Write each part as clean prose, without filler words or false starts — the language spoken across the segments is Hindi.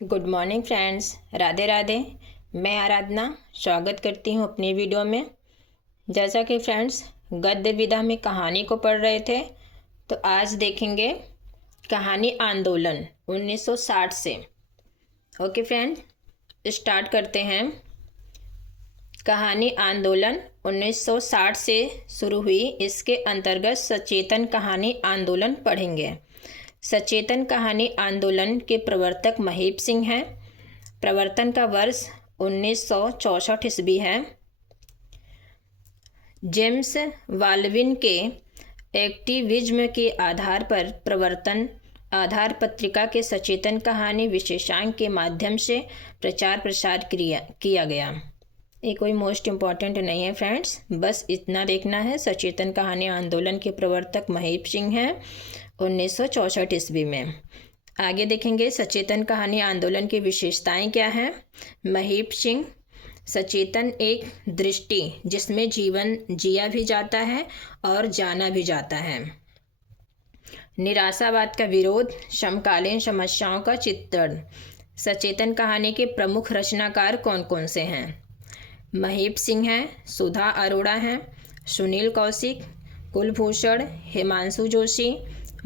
Good morning friends, Radhe Radhe. मैं आराधना स्वागत करती हूँ अपनी वीडियो में। जैसा कि फ्रेंड्स गद्य विधा में कहानी को पढ़ रहे थे, तो आज देखेंगे कहानी आंदोलन 1960 से। ओके फ्रेंड्स, स्टार्ट करते हैं। कहानी आंदोलन 1960 से शुरू हुई। इसके अंतर्गत सचेतन कहानी आंदोलन पढ़ेंगे। सचेतन कहानी आंदोलन के प्रवर्तक महीप सिंह हैं। प्रवर्तन का वर्ष 1964 ईस्वी है। जेम्स बाल्डविन के एक्टिविज्म के आधार पर प्रवर्तन आधार पत्रिका के सचेतन कहानी विशेषांक के माध्यम से प्रचार प्रसार किया गया। ये कोई मोस्ट इम्पॉर्टेंट नहीं है फ्रेंड्स, बस इतना देखना है। सचेतन कहानी आंदोलन के प्रवर्तक महीप सिंह हैं 1964 ईस्वी में। आगे देखेंगे सचेतन कहानी आंदोलन की विशेषताएं क्या हैं। महीप सिंह, सचेतन एक दृष्टि जिसमें जीवन जिया भी जाता है और जाना भी जाता है। निराशावाद का विरोध, समकालीन समस्याओं का चित्रण। सचेतन कहानी के प्रमुख रचनाकार कौन कौन से हैं। महीप सिंह हैं, सुधा अरोड़ा हैं, सुनील कौशिक, कुलभूषण, हिमांशु जोशी,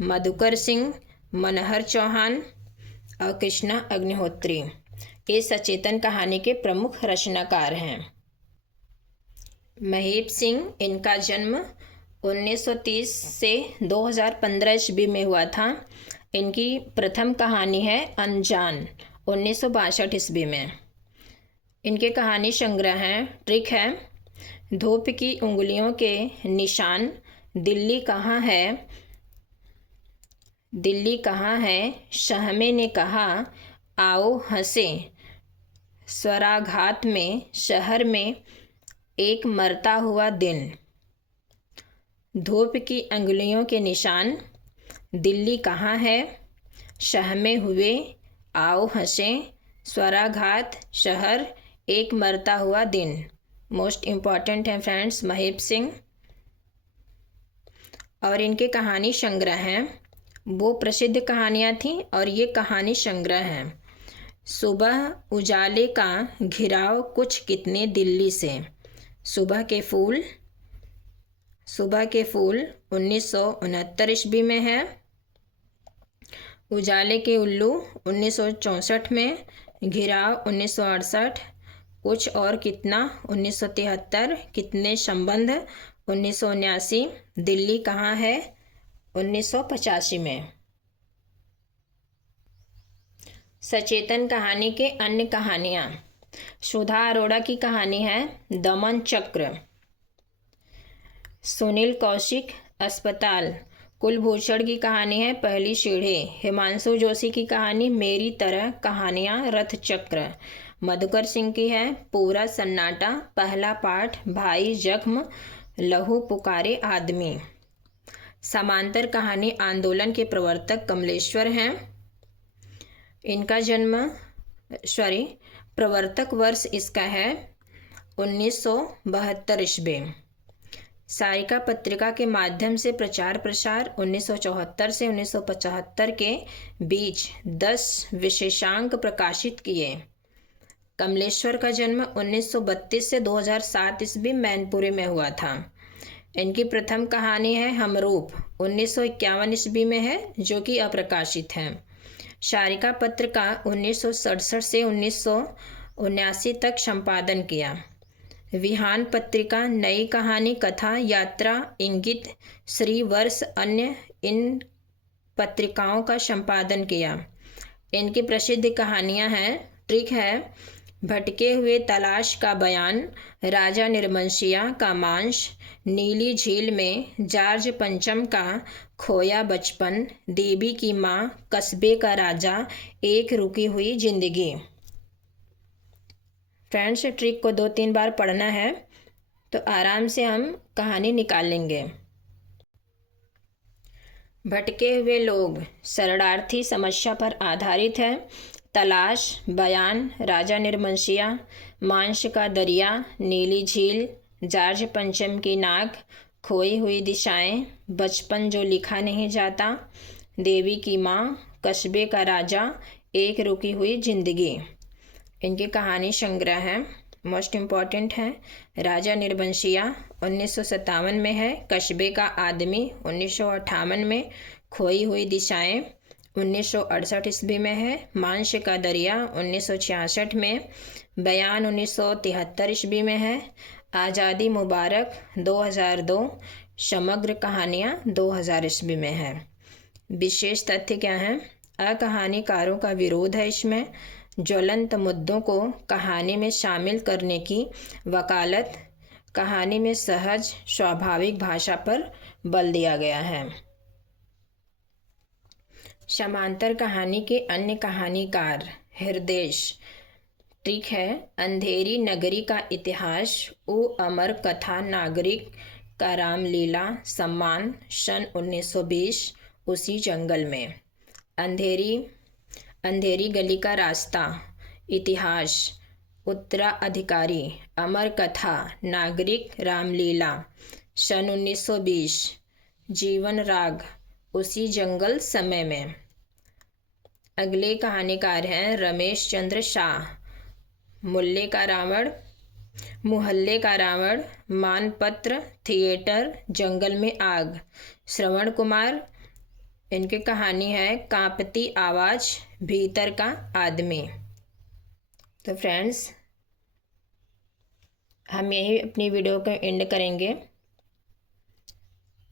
मधुकर सिंह, मनहर चौहान और कृष्णा अग्निहोत्री। ये सचेतन कहानी के प्रमुख रचनाकार हैं। महीप सिंह, इनका जन्म 1930 से 2015 ईस्वी में हुआ था। इनकी प्रथम कहानी है अनजान 1962 ईस्वी में। इनके कहानी संग्रह हैं। ट्रिक है, धूप की उंगलियों के निशान, दिल्ली कहाँ है, दिल्ली कहाँ है, शहमे ने कहा आओ हंसे, स्वराघात में, शहर में, एक मरता हुआ दिन। धूप की अंगुलियों के निशान, दिल्ली कहाँ है, शहमे हुए, आओ हंसे, स्वराघात, शहर, एक मरता हुआ दिन। मोस्ट इम्पॉर्टेंट है फ्रेंड्स महीप सिंह। और इनके कहानी संग्रह हैं। वो प्रसिद्ध कहानियाँ थीं और ये कहानी संग्रह हैं। सुबह उजाले का घिराव कुछ कितने दिल्ली से, सुबह के फूल, सुबह के फूल 1969 ईस्वी में है। उजाले के उल्लू 1964 में, घिराव 1968, कुछ और कितना 1973, कितने संबंध 1979, दिल्ली कहाँ है 1985 में। सचेतन कहानी के अन्य कहानियाँ। सुधा अरोड़ा की कहानी है दमन चक्र। सुनील कौशिक, अस्पताल। कुलभूषण की कहानी है पहली सीढ़ी। हिमांशु जोशी की कहानी मेरी तरह कहानियाँ रथ चक्र। मधुकर सिंह की है पूरा सन्नाटा, पहला पाठ, भाई जख्म, लहू पुकारे आदमी। समांतर कहानी आंदोलन के प्रवर्तक कमलेश्वर हैं। इनका प्रवर्तक वर्ष इसका है 1972 ईस्वी। सारिका पत्रिका के माध्यम से प्रचार प्रसार 1974 से 1975 के बीच 10 विशेषांक प्रकाशित किए। कमलेश्वर का जन्म 1932 से 2007 ईस्वी मैनपुरी में हुआ था। इनकी प्रथम कहानी है हमरूप 1951 ईस्वी में है, जो कि अप्रकाशित है। सारिका पत्र का 1967 से 1979 तक संपादन किया। विहान पत्रिका, नई कहानी, कथा, यात्रा, इंगित, श्री वर्ष, अन्य इन पत्रिकाओं का संपादन किया। इनकी प्रसिद्ध कहानियां हैं। ट्रिक है, भटके हुए तलाश का बयान, राजा निर्मंशिया का मांस, नीली झील में, जॉर्ज पंचम का खोया बचपन, देवी की माँ, कस्बे का राजा, एक रुकी हुई जिंदगी। फ्रेंड्स, ट्रिक को 2-3 बार पढ़ना है तो आराम से हम कहानी निकाल लेंगे। भटके हुए लोग शरणार्थी समस्या पर आधारित है। तलाश, बयान, राजा निर्मंशिया, मांस का दरिया, नीली झील, जॉर्ज पंचम की नाक, खोई हुई दिशाएं, बचपन जो लिखा नहीं जाता, देवी की माँ, कस्बे का राजा, एक रुकी हुई जिंदगी इनकी कहानी संग्रह है, मोस्ट इम्पॉर्टेंट है। राजा निर्वंशिया 1957 में है। कस्बे का आदमी 1958 में। खोई हुई दिशाएं 1968 ईस्वी में है। मांस का दरिया 1966 में। बयान 1973 ईस्वी में है। आज़ादी मुबारक 2002। समग्र कहानियाँ 2000 ईस्वी में है। विशेष तथ्य क्या हैं? अकहानीकारों का विरोध है इसमें। ज्वलंत मुद्दों को कहानी में शामिल करने की वकालत। कहानी में सहज स्वाभाविक भाषा पर बल दिया गया है। समांतर कहानी के अन्य कहानीकार। हृदयेश। ट्रिक है, अंधेरी नगरी का इतिहास, ओ अमर कथा, नागरिक का रामलीला, सम्मान, सन 1920, उसी जंगल में। अंधेरी गली का रास्ता, इतिहास, उत्तराधिकारी, अमर कथा, नागरिक, रामलीला, सन 1920, जीवन राग, उसी जंगल समय में। अगले कहानीकार हैं रमेश चंद्र शाह। मुहल्ले का रावण, मानपत्र, थिएटर, जंगल में आग। श्रवण कुमार। इनकी कहानी है कांपती आवाज, भीतर का आदमी। तो फ्रेंड्स, हम यही अपनी वीडियो का एंड करेंगे।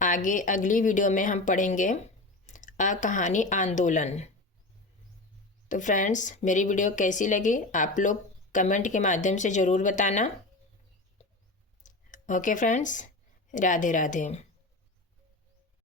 आगे अगली वीडियो में हम पढ़ेंगे कहानी आंदोलन। तो फ्रेंड्स, मेरी वीडियो कैसी लगी आप लोग कमेंट के माध्यम से ज़रूर बताना। Okay friends, Radhe Radhe.